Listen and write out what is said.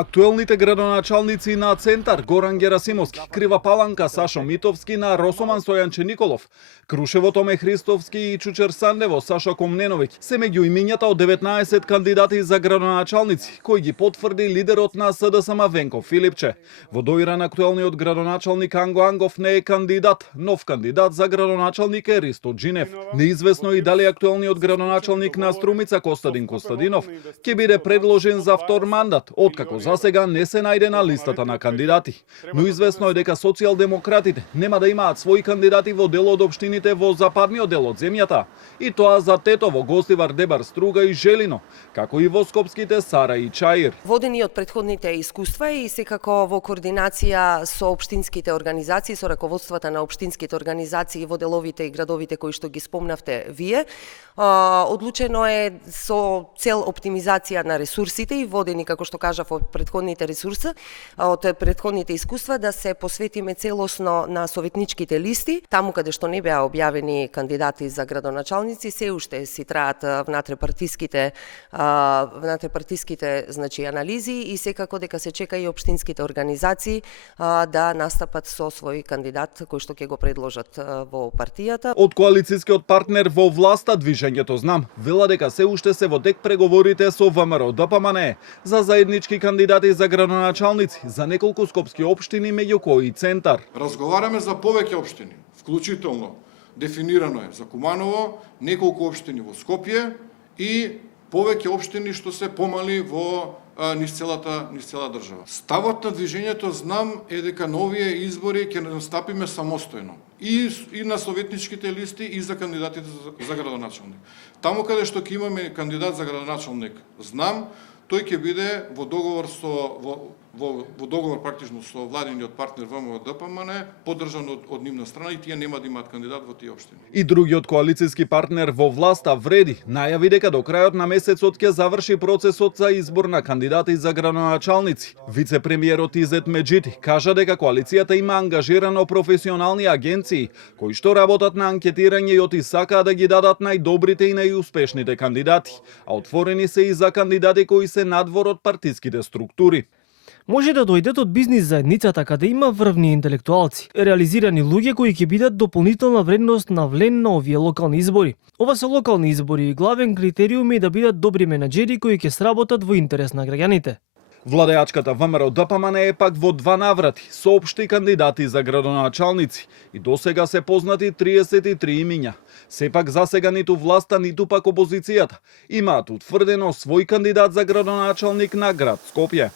Актуелните градоначалници на Центар Горан Герасимовски, Крива Паланка Сашо Митовски на Росоман Стојанче Николов, Крушево Томе Христовски и Чучер Сандево Саша Комненовиќ се меѓу имињата од 19 кандидати за градоначалници кои ги потврди лидерот на СДСМ Венко Филипче. Во доиран актуелниот градоначалник Анго Ангов не е кандидат, нов кандидат за градоначалник е Ристо Джинев. Неизвестно и дали актуелниот градоначалник на Струмица Костадин Костадинов ќе биде предложен за втор мандат, откако за сега не се најде на листата на кандидати. Но известно е дека социјалдемократите нема да имаат своји кандидати во дел од општините во западниот дел од земјата, и тоа за Тетово, Гостивар, Дебар, Струга и Желино, како и во скопските Сара и Чаир. Водени од претходните искуства и секако во координација со општинските организации, со раководствата на општинските организации во деловите и градовите кои што ги спомнавте вие, одлучено е со цел оптимизација на ресурсите и водени, како што кажав, од претходните ресурси, од претходните искуства, да се посветиме целосно на советничките листи, таму каде што не беа објавени кандидати за градоначалници, се уште си траат внатре-партиските значи анализи и секако дека се чека и општинските организации да настапат со свој кандидат кој што ќе го предложат во партијата. Од коалицијскиот партнер во власта Движењето Знам вела дека се уште се во тек преговорите со ВМРО ДПМН за заеднички кандидати за градоначалници за неколку скопски општини, меѓу кои Центар. Разговараме за повеќе општини, вклучително дефинирано е за Куманово, неколку општини во Скопје и повеќе општини што се помали во низ цела држава. Ставот на Движењето Знам е дека на овие избори ќе настапиме самостојно и на советничките листи и за кандидатите за градоначалник. Таму каде што ќе имаме кандидат за градоначалник Знам, тој ќе биде во договор практично со владиниот партнер ВМРО ДПМН, поддржан од нивна страна, и тие нема да имаат кандидат во тие општини. И другиот коалицијски партнер во власта Вреди најави дека до крајот на месецот ќе заврши процесот за избор на кандидати за градоначалници. Вице-премиерот Изет Меджити кажа дека коалицијата има ангажирано професионални агенции кои што работат на анкетирање и сакаат да ги дадат најдобрите и најуспешните кандидати, а отворени се и за кандидати кои се надвор од партиските структури. Може да дојдат од бизнис заедницата каде има врвни интелектуалци, реализирани луѓе кои ќе бидат дополнителна вредност на влен на овие локални избори. Ова се локални избори и главен критериум е да бидат добри менаџери кои ќе сработат во интерес на граѓаните. Владеачката ВМРО ДПМН е пак во два наврати соопшти кандидати за градоначалници и досега се познати 33 имиња. Сепак засега ниту власта, ниту пак опозицијата имаат утврдено свој кандидат за градоначалник на град Скопје.